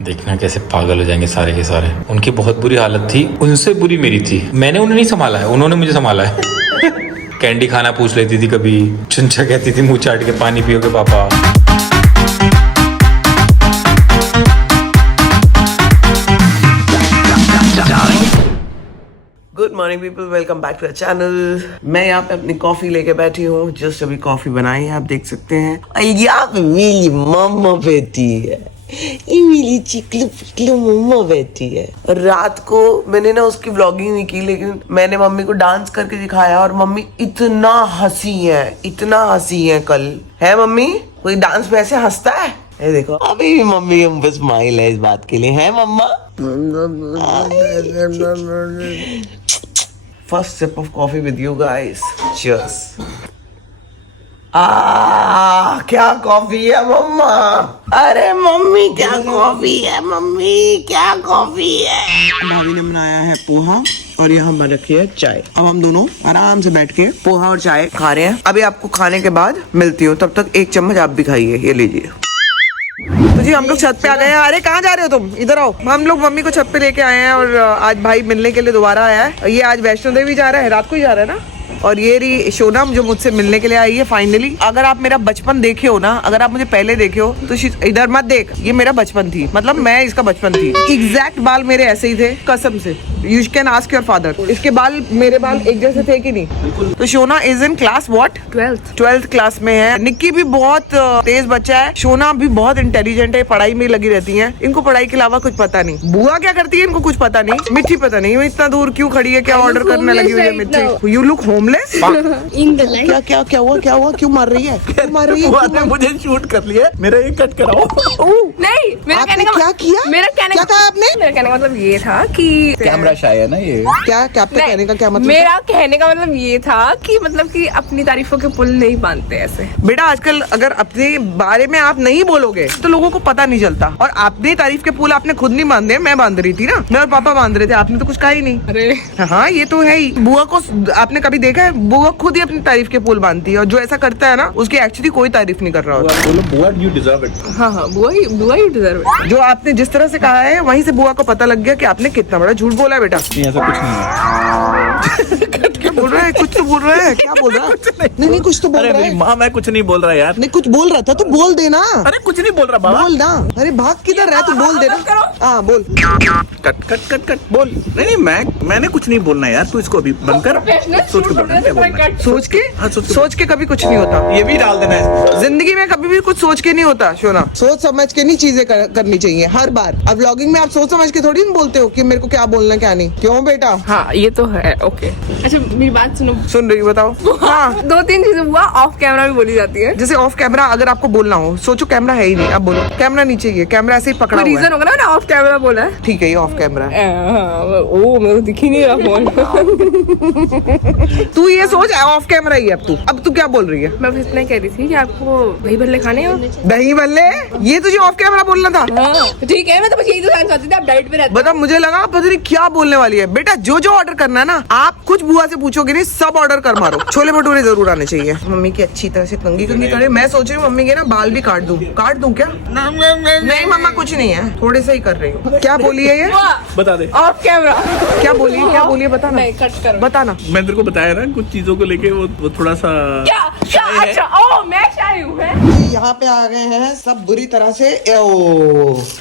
देखना कैसे पागल हो जाएंगे सारे के सारे। उनकी बहुत बुरी हालत थी, उनसे बुरी मेरी थी। मैंने उन्हें नहीं संभाला है, उन्होंने मुझे संभाला है। कैंडी खाना पूछ लेती थी, कभी चुंचा कहती थी मुंह चाट के पानी पियोगे पापा। Good morning people, welcome back to the channel. मैं यहाँ पे अपनी कॉफी लेके बैठी हूँ। जस्ट अभी कॉफी बनाई है, आप देख सकते हैं। और यहाँ पे मेरी मम्मा बैठी है, ये मेरी चिकलू पिकलू मम्मा बैठी है। और रात को मैंने ना उसकी व्लॉगिंग नहीं की, लेकिन मैंने मम्मी को डांस करके दिखाया और मम्मी इतना हंसी है, इतना हंसी है कल। है मम्मी, कोई डांस में ऐसे हंसता है? ये देखो, अभी भी मम्मी बस स्माइल है इस बात के लिए। है mumma? First sip of coffee with you guys, cheers. क्या कॉफी है मम्मा? अरे मम्मी क्या कॉफी है, मम्मी क्या कॉफी है। भाभी ने बनाया है पोहा और यहाँ बन रखी है चाय। अब हम दोनों आराम से बैठ के पोहा और चाय खा रहे हैं। अभी आपको खाने के बाद मिलती हूँ, तब तक एक चम्मच आप भी खाइए। ये लीजिए। तो जी हम लोग छत पे आ गए हैं। अरे कहाँ जा रहे हो तुम? इधर आओ। हम लोग मम्मी को छत पे लेके आए हैं और आज भाई मिलने के लिए दोबारा आया है। ये आज वैष्णो देवी जा रहा है, रात को ही जा रहा है ना। और ये रही सोनम जो मुझसे मिलने के लिए आई है फाइनली। अगर आप मेरा बचपन देखे हो ना, अगर आप मुझे पहले देखे हो तो इधर मत देख, ये मेरा बचपन थी, मतलब मैं इसका बचपन थी। एग्जैक्ट बाल मेरे ऐसे ही थे, कसम से। You can ask your father. इसके बाल मेरे बाल एक जैसे थे कि नहीं? तो Shona is in class what? 12th class में है। निक्की भी बहुत तेज बच्चा है। शोना भी बहुत इंटेलिजेंट है, पढ़ाई में लगी रहती है। इनको पढ़ाई के अलावा कुछ पता नहीं। बुआ क्या करती है इनको कुछ पता नहीं। मिट्टी पता नहीं इतना दूर क्यों खड़ी है, क्या ऑर्डर करने लगी हुई है मिट्टी। You look homeless. क्या क्या क्या हुआ, क्या हुआ? क्यों मार रही है, क्यों मार रही है? मुझे शूट कर लिया, मेरा एक कट कराओ। नहीं, मेरा कहने का क्या किया? मेरा कहने क्या कहा आपने? मेरा कहने का मतलब ये था कि कैमरा शाय है ना ये। क्या क्या आपके कहने का क्या मतलब? मेरा कहने का मतलब ये था कि अपनी तारीफों के पुल नहीं बांधते ऐसे। बेटा आजकल अगर अपने बारे में आप नहीं बोलोगे तो लोगों को पता नहीं चलता। और अपनी तारीफ के पुल आपने खुद नहीं बांधे, मैं बांध रही थी ना, मैं और पापा बांध रहे थे, आपने तो कुछ कहा ही नहीं। अरे हाँ ये तो है ही। बुआ को आपने कभी देखा है? बुआ खुद ही अपनी तारीफ के पुल बांधती है, और जो ऐसा करता है ना उसकी एक्चुअली कोई तारीफ नहीं कर रहा होता। बोलो बुआ, यू डिजर्व इट। हाँ, बुआ ही डिजर्व है। जो आपने जिस तरह से कहा है वहीं से बुआ को पता लग गया कि आपने कितना बड़ा झूठ बोला है बेटा। नहीं ऐसा कुछ नहीं है। क्या बोल रहा है? कुछ तो बोल रहा है। क्या बोल रहा है? नहीं कुछ तो बोल रहा है। माँ मैं कुछ नहीं बोल रहा यार। नहीं कुछ बोल रहा था तो बोल देना। अरे कुछ नहीं बोल रहा बाबा। बोल ना। अरे भाग किधर रहा तू? बोल देना। हाँ बोल। कट कट कट कट बोल। नहीं मैंने कुछ नहीं बोलना यार, तू इसको अभी बंद कर। सोच के बोलना क्या बोलना है। सोच के कभी कुछ नहीं होता। ये भी डाल देना है। जिंदगी में कभी भी कुछ सोच के नहीं होता शोना। सोच समझ के नहीं चीजें करनी चाहिए हर बार। अब व्लॉगिंग में आप सोच समझ के थोड़ी ना बोलते हो कि मेरे को क्या बोलना क्या नहीं। क्यों बेटा? हाँ ये तो है। ओके अच्छा मेरी बात सुनो। सुन रही बताओ। हाँ 2-3 चीजें हुआ ऑफ कैमरा भी बोली जाती है। जैसे ऑफ कैमरा अगर आपको बोलना हो, सोचो कैमरा है ही नहीं, अब बोलो कैमरा नहीं चाहिए, कैमरा ऐसे ही पकड़ा हुआ है। रीजन होगा ना ऑफ कैमरा बोला है। ठीक है ये ऑफ कैमरा है। ओ मेरे को दिख ही नहीं रहा फोन। तू ये सोच ऑफ कैमरा ही है। अब तू क्या बोल रही है? मैं बस इतना ही कह रही थी कि आपको दही भल्ले खाने हो। दही भल्ले? ये तुझे ऑफ कैमरा बोलना था? ठीक है, मैं तो बस यही तो जानना चाहती थी आप डाइट पे रहते बता। मुझे लगा पता नहीं क्या बोलने वाली है। बेटा जो ऑर्डर करना है ना, आप कुछ बुआ से पूछोगे नहीं, सब ऑर्डर कर मारो। छोले भटूरे जरूर आने चाहिए। मम्मी की अच्छी तरह से कंगी करे। मैं सोच रही हूँ मम्मी के ना बाल भी काट दूं क्या? नहीं मम्मा कुछ नहीं है, थोड़े से ही कर रही हूँ। क्या बोली है ये? बता दे ऑफ कैमरा क्या बोली है बताना। नहीं कट करो। बताना। मैं तेरे को बताया ना कुछ चीजों को लेके वो थोड़ा सा क्या? अच्छा ओ मैं शाय हूँ है। यहाँ पे आ गए हैं सब बुरी तरह से।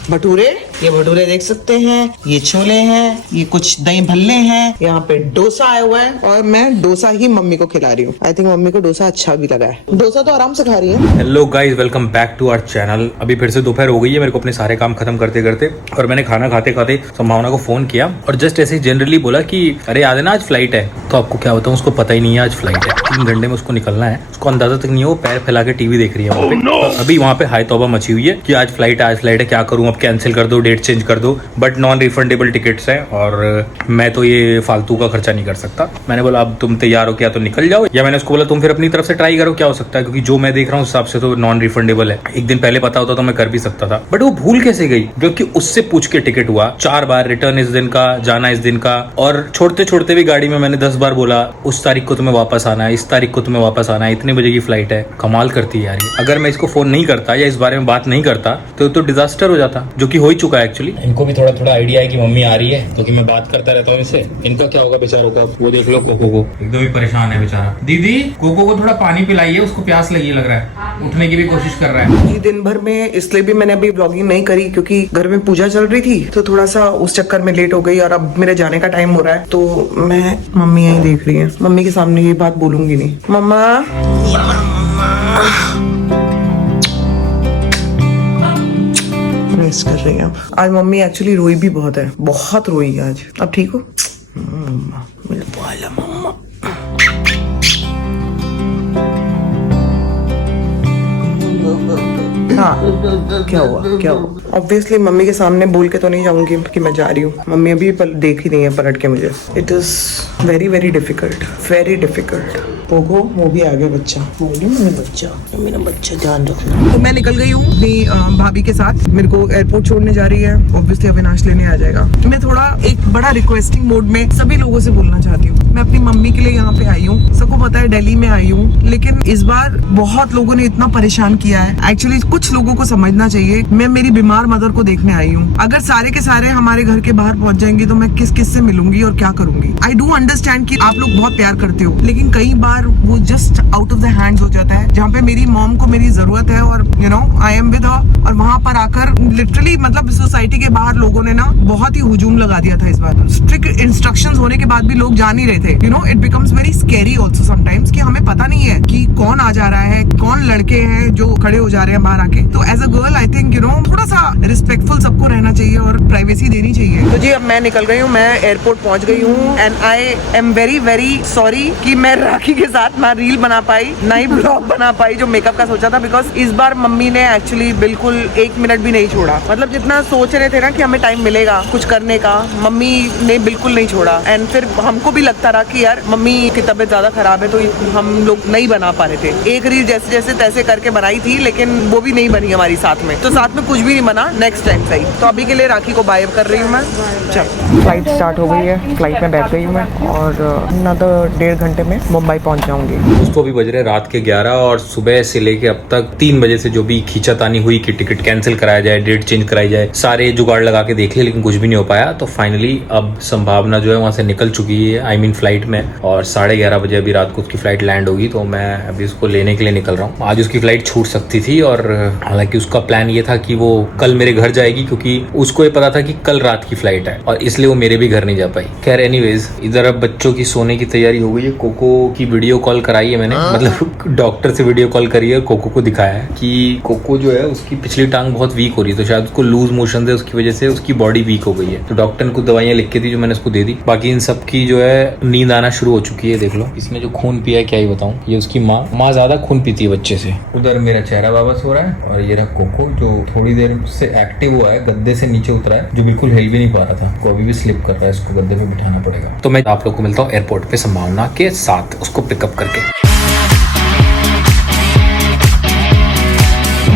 भटूरे, ये भटूरे देख सकते हैं, ये छोले हैं, ये कुछ दही भल्ले हैं, यहाँ पे डोसा आया हुआ है और मैं डोसा ही मम्मी को खिला रही हूँ। आई थिंक मम्मी को डोसा अच्छा भी लगा है। डोसा तो आराम से खा रही है। Hello guys, welcome back to our channel. अभी फिर से दोपहर हो गई है मेरे को अपने सारे काम खत्म करते करते, और मैंने खाना खाते खाते संभावना को फोन किया और जस्ट ऐसे ही जनरली बोला कि अरे याद है ना आज फ्लाइट है। तो आपको क्या बताऊं, उसको पता ही नहीं है आज फ्लाइट है। 3 घंटे में उसको निकलना है, उसको अंदाजा तक नहीं है। वो पैर फैला के टीवी देख रही है वहाँ पे। तो अभी वहाँ पे हाई तौबा मची हुई है कि आज फ्लाइट है, क्या करूँ, अब कैंसिल कर दो, डेट चेंज कर दो। बट नॉन रिफंडेबल टिकट्स हैं और मैं तो ये फालतू का खर्चा नहीं कर सकता। मैंने बोला अब तुम तैयार हो क्या तो निकल जाओ, या मैंने उसको बोला तुम फिर अपनी तरफ से ट्राई करो क्या हो सकता है, क्योंकि जो मैं देख रहा हूँ उस हिसाब से तो नॉन रिफंडेबल है। एक दिन पहले पता होता तो मैं कर भी सकता था, बट वो भूल कैसे गई, क्योंकि उससे पूछ के टिकट हुआ 4 बार, रिटर्न इस दिन का, जाना इस दिन का, और छोड़ते छोड़ते भी गाड़ी में मैंने 10 बार बोला उस तारीख को तुम्हें वापस आना है, इस तारीख को तुम्हें वापस आना है, इतने बजे की फ्लाइट है। कमाल करती है यार ये। अगर मैं इसको फोन नहीं करता या इस बारे में बात नहीं करता तो डिजास्टर हो जाता, जो कि हो ही चुका है एक्चुअली। इनको भी थोड़ा थोड़ा आइडिया है कि मम्मी आ रही है, क्योंकि मैं बात करता रहता हूँ इनसे। इनका क्या होगा बेचारों का, वो देख लो कोको को एकदम ही परेशान है बेचारा। दीदी कोको को थोड़ा पानी पिलाइए, उसको प्यास लगी लग रहा है, उठने की भी कोशिश कर रहा है। ये दिन भर में इसलिए भी मैंने अभी ब्लॉगिंग नहीं करी क्योंकि घर में पूजा चल रही थी, तो थोड़ा सा उस चक्कर में लेट हो गई और अब मेरे जाने का टाइम हो रहा है। तो मैं मम्मी यही देख रही है, मम्मी के सामने ये बात बोलूंगी नहीं। मम्मा मिस कर रही है। आज मम्मी एक्चुअली रोई भी बहुत है, बहुत रोई है आज। अब ठीक हो मम्मा? मेरे बाला मम्मा। हाँ क्या हुआ, क्या हुआ? ऑब्वियसली मम्मी के सामने बोल के तो नहीं जाऊंगी कि मैं जा रही हूँ। मम्मी अभी देख ही नहीं है पलट के मुझे। It is very very difficult, very difficult. Pogo वो भी आ गया बच्चा, मेरा बच्चा ध्यान रखना। तो मैं निकल गई हूँ अपनी भाभी के साथ, मेरे को एयरपोर्ट छोड़ने जा रही है। ऑब्वियसली अविनाश लेने आ जाएगा। मैं थोड़ा एक बड़ा रिक्वेस्टिंग मोड में सभी लोगों से बोलना चाहती हूँ। मैं अपनी मम्मी के लिए यहाँ पे आई हूँ, सबको पता है दिल्ली में आई हूँ, लेकिन इस बार बहुत लोगों ने इतना परेशान किया है। एक्चुअली कुछ लोगों को समझना चाहिए, मैं मेरी बीमार मदर को देखने आई हूँ। अगर सारे के सारे हमारे घर के बाहर पहुंच जाएंगे तो मैं किस किस से मिलूंगी और क्या करूंगी। आई डू अंडरस्टैंड कि आप लोग बहुत प्यार करते हो, लेकिन कई बार वो just out of the hands हो जाता है। जहाँ पे मेरी मॉम को मेरी जरूरत है और you know I am with her, और वहाँ पर आकर लिटरली मतलब सोसाइटी के बाहर लोगों ने ना बहुत ही हुजूम लगा दिया था इस बार। स्ट्रिक्ट इंस्ट्रक्शंस होने के बाद भी लोग जा नहीं रहे थे। You know it becomes very scary also sometimes कि हमें पता नहीं है कि कौन आ जा रहा है, कौन लड़के हैं जो खड़े हो जा रहे हैं बाहर आके। तो as a girl I think you know थोड़ा सा रिस्पेक्टफुल सबको रहना चाहिए और प्राइवेसी देनी चाहिए। तो जी अब मैं निकल गई हूँ, मैं एयरपोर्ट पहुंच गई हूँ and I am very very sorry कि मैं राखी के साथ ना रील बना पाई ना ही ब्लॉग बना पाई जो मेकअप का सोचा था। बिकॉज इस बार मम्मी ने एक्चुअली बिल्कुल 1 मिनट भी नहीं छोड़ा। मतलब जितना सोच रहे थे ना कि हमें टाइम मिलेगा कुछ करने का, मम्मी ने बिल्कुल नहीं छोड़ा। एंड फिर हमको भी लगता रहा कि यार मम्मी की तबीयत ज्यादा खराब है तो हम लोग नहीं बना पा रहे थे। एक रील जैसे जैसे तैसे करके बनाई थी, लेकिन वो भी नहीं बनी हमारी साथ में, तो साथ में कुछ भी नहीं बना। नेक्स्ट टाइम सही। तो अभी के लिए राखी को बाय कर रही हूँ मैं। चल फ्लाइट स्टार्ट हो गई है, फ्लाइट में बैठ गई हूँ मैं और another 1.5 घंटे में मुंबई पहुंच जाऊंगी। दोस्तों अभी बज रहे रात के 11 और सुबह से लेके अब तक 3 बजे से जो भी खींचातानी हुई कि टिकट कैंसिल कराया जाए, डेट चेंज कराई जाए, सारे जुगाड़ लगा के देख लिए लेकिन कुछ भी नहीं हो पाया। तो फाइनली अब संभावना जो है वहां से निकल चुकी है, आई मीन फ्लाइट में, और 11:30 बजे अभी रात को उसकी फ्लाइट लैंड होगी। तो मैं अभी उसको लेने के लिए निकल रहा हूँ। आज उसकी फ्लाइट छूट सकती थी और हालांकि उसका प्लान ये था कि वो कल मेरे घर जाएगी, क्योंकि उसको ये पता था कि कल रात की फ्लाइट है और इसलिए वो मेरे भी घर नहीं जा पाई। खैर एनीवेज, इधर अब बच्चों की सोने की तैयारी हो गई है। कोको की वीडियो कॉल कराई है मैंने, मतलब डॉक्टर से वीडियो कॉल करी है, कोको को दिखाया है कि कोको जो है उसकी पिछली टांग बहुत वीक हो रही है, तो शायद उसको लूज मोशन है, उसकी वजह से उसकी बॉडी वीक हो गई है। तो डॉक्टर ने कुछ दवाइयां लिख के दी जो मैंने उसको दे दी। बाकी इन सब की जो है नींद आना शुरू हो चुकी है। देख लो इसमें जो खून पिया है क्या ही बताऊं। ये उसकी माँ ज्यादा खून पीती है बच्चे से। उधर मेरा चेहरा वापस हो रहा है और ये रहा कोको जो थोड़ी देर से एक्टिव हुआ है, गद्दे से नीचे उतरा है, जो बिल्कुल हिल भी नहीं पा रहा था, वो अभी भी स्लिप कर रहा है, इसको गद्दे पे बिठाना पड़ेगा। तो मैं आप लोग को मिलता हूँ एयरपोर्ट पे संभावना के साथ, उसको पिकअप करके।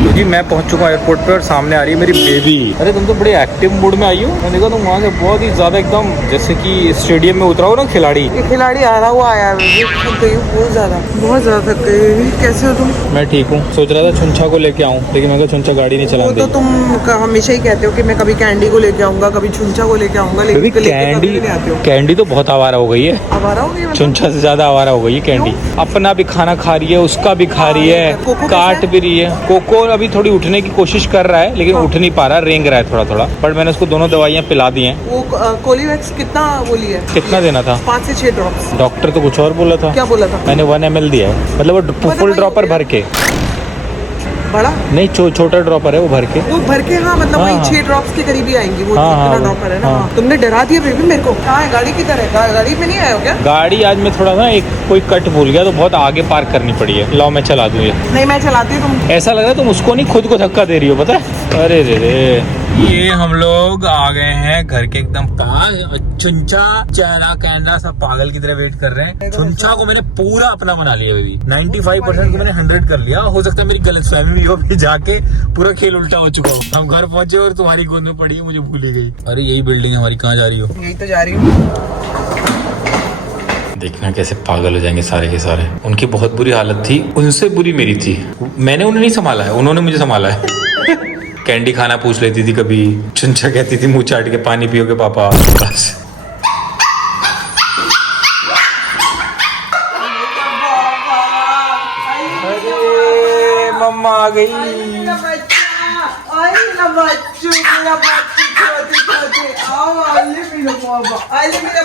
जी मैं पहुंच चुका हूँ एयरपोर्ट पे और सामने आ रही है मेरी बेबी। अरे तुम तो बड़े एक्टिव मूड में आई हो। मैंने देखा तुम वहाँ से बहुत ही ज्यादा एकदम जैसे कि स्टेडियम में उतरा हो ना खिलाड़ी। खिलाड़ी आ रहा हुआ आया, थक गई हूँ बहुत ज्यादा थक गई। कैसे हो तुम? मैं ठीक हूँ। सोच रहा था छुंछा को लेके आऊँ, लेकिन मैं छुंछा गाड़ी नहीं चला। तो तुम हमेशा ही कहते हो कि मैं कभी कैंडी को लेके आऊंगा, कभी छुंछा को लेके आऊंगा, लेकिन कैंडी तो बहुत आवारा हो गई है। आवारा हो गई, छुंछा से ज्यादा आवारा हो गई है कैंडी। अपना भी खाना खा रही है, उसका भी खा रही है, काट भी रही है। कोको अभी थोड़ी उठने की कोशिश कर रहा है लेकिन उठ नहीं पा रहा, रेंग रहा है थोड़ा थोड़ा। बट मैंने उसको दोनों दवाइयाँ पिला दी हैं। वो कोलीवैक्स कितना वो लिया है? कितना देना था? 5 से 6 ड्रॉप्स। डॉक्टर तो कुछ और बोला था। क्या बोला था? मैंने 1 ml दिया है, मतलब वो फुल ड्रॉपर भर के। बड़ा नहीं छोटा ड्रॉपर है वो भर के। वो भर के हाँ, मतलब वही 6 ड्रॉप्स के करीब ही आएंगी वो। हाँ, ड्रॉपर है ना। तुमने डरा दिया बेबी मेरे को। कहाँ है गाड़ी? किधर है? गाड़ी में नहीं आया हो क्या? गाड़ी आज मैं थोड़ा ना एक कोई कट भूल गया तो बहुत आगे पार्क करनी पड़ी है। लाओ मैं चला दूँ ये। नहीं मैं चलाती हूँ। तुम ऐसा लग रहा है तुम उसको नहीं खुद को धक्का दे रही हो, पता है। अरे रे ये हम लोग आ गए हैं घर के एकदम पास। छुंछा चेहरा कैमरा सब पागल की तरह वेट कर रहे हैं। छुंछा को मैंने पूरा अपना बना लिया बेबी। 95% को मैंने 100 कर लिया। हो सकता है मेरी गलतफहमी भी हो, फिर जाके पूरा खेल उल्टा हो चुका हो। हम घर पहुंचे और तुम्हारी गोद में पड़ी है, मुझे भूल ही गई। अरे यही बिल्डिंग हमारी, कहाँ जा रही हो? यही तो जा रही हूँ। देखना कैसे पागल हो जाएंगे सारे के सारे। उनकी बहुत बुरी हालत थी, उनसे बुरी मेरी थी। मैंने उन्हें नहीं संभाला है, उन्होंने मुझे संभाला है। कैंडी खाना पूछ लेती थी कभी, चुंचा कहती थी मुंह चाट के पानी पियोगे पापा, बस। अरे मम्मा आ गई।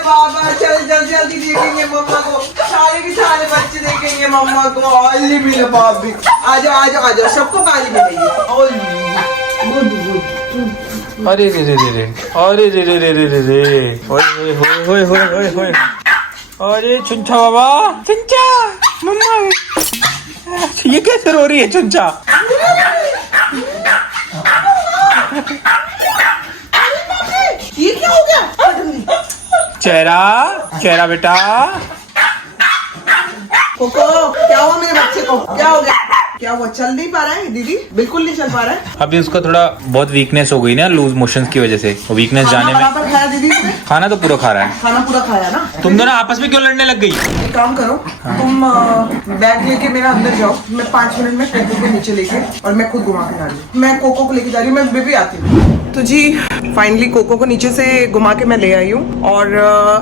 बाबा चल जल्दी जल्दी देखेंगे मम्मा को, सारे के सारे बच्चे देखेंगे मम्मा को। ऑली मिलो भाभी, आ जाओ आ जाओ आ जाओ, सबको गाली मिलेगी। अरे रे रे रे रे, अरे रे रे रे रे रे रे, ओए होए होए होए होए, अरे चुंचा बाबा, चुंचा मम्मा, ये कैसे रो रही है चुंचा? ये क्या हो गया? चेहरा चेहरा बेटा, कोको क्या हुआ मेरे बच्चे को? क्या हो गया? क्या हुआ? चल नहीं पा रहा है दीदी, बिल्कुल नहीं चल पा रहा है। अभी उसका थोड़ा बहुत वीकनेस हो गई ना, लूज मोशंस की वजह से। वो वीकनेस जाने में बराबर खाया दीदी इसने? खाना तो पूरा खा रहा है। खाना पूरा खाया ना? तुम दोनों आपस में क्यों लड़ने लग गई? एक काम करो, तुम बैग लेके मेरा अंदर जाओ, मैं 5 मिनट में कोको को नीचे लेके और मैं खुद घुमा के ला रही हूँ। मैं कोको को लेके जा रही हूँ, मैं बेबी आती हूँ। तो जी फाइनली कोको को नीचे से घुमा के मैं ले आई हूँ और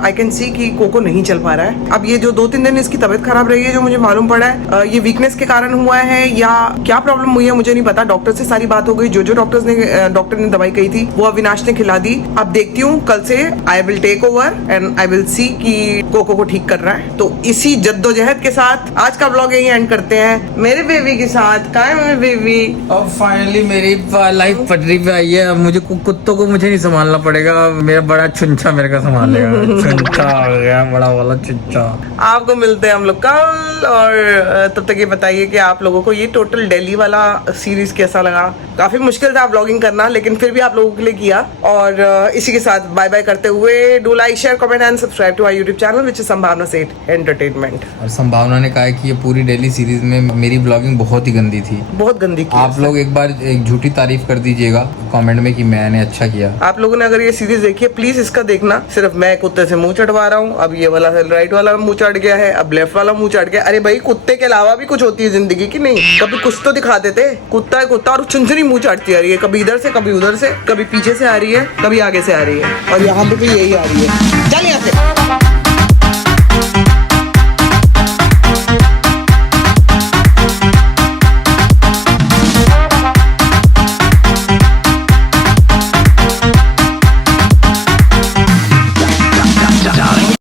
आई कैन सी कि कोको नहीं चल पा रहा है। अब ये जो 2-3 दिन इसकी तबीयत खराब रही है, जो मुझे मालूम पड़ा है, ये वीकनेस के कारण हुआ है या क्या प्रॉब्लम हुई है मुझे नहीं पता। डॉक्टर से सारी बात हो गई, जो डॉक्टर ने दवाई कही थी वो अविनाश ने खिला दी। अब देखती हूँ कल से I will take over and I will see कि कोको को ठीक कर रहा है। तो इसी जद्दोजहद के साथ आज का ब्लॉग यही एंड करते हैं मेरे बेबी के साथ। कहाँ है मेरी बेबी? अब फाइनली मेरी लाइफ पटरी पे आई है। अब मुझे कुत्तों को मुझे नहीं संभालना पड़ेगा, मेरा बड़ा चुंचा मेरे को संभालेगा। चुंचा आ गया, बड़ा वाला चुंचा। आपको मिलते हैं हम लोग कल, और तब तक ये बताइए कि आप लोगों को ये टोटल दिल्ली वाला सीरीज कैसा लगा। काफी मुश्किल था ब्लॉगिंग करना, लेकिन फिर भी आप लोगों के लिए किया। और इसी के साथ बाय बाय करते हुए do like share comment and subscribe to our YouTube channel which is Sambhavna Seth entertainment. और संभावना ने कहा है कि ये पूरी डेली सीरीज में मेरी ब्लॉगिंग बहुत ही गंदी थी, बहुत गंदी की। आप लोग एक बार एक झूठी तारीफ कर दीजिएगा कमेंट में कि मैंने अच्छा किया। आप लोगों ने अगर ये सीरीज देखी है प्लीज इसका देखना। सिर्फ मैं कुत्ते से मुंह चढ़वा रहा हूँ, अब ये वाला राइट वाला मुंह चढ़ गया है, अब लेफ्ट वाला मुंह चढ़ गया। अरे भाई कुत्ते के अलावा भी कुछ होती है जिंदगी की नहीं? कभी कुछ तो दिखा देते। कुत्ता है कुत्ता, और चुनचुनी मुंह चाटती आ रही है, कभी इधर से कभी उधर से, कभी पीछे से आ रही है कभी आगे से आ रही है, और यहाँ पे भी यही आ रही है। चल यहाँ से।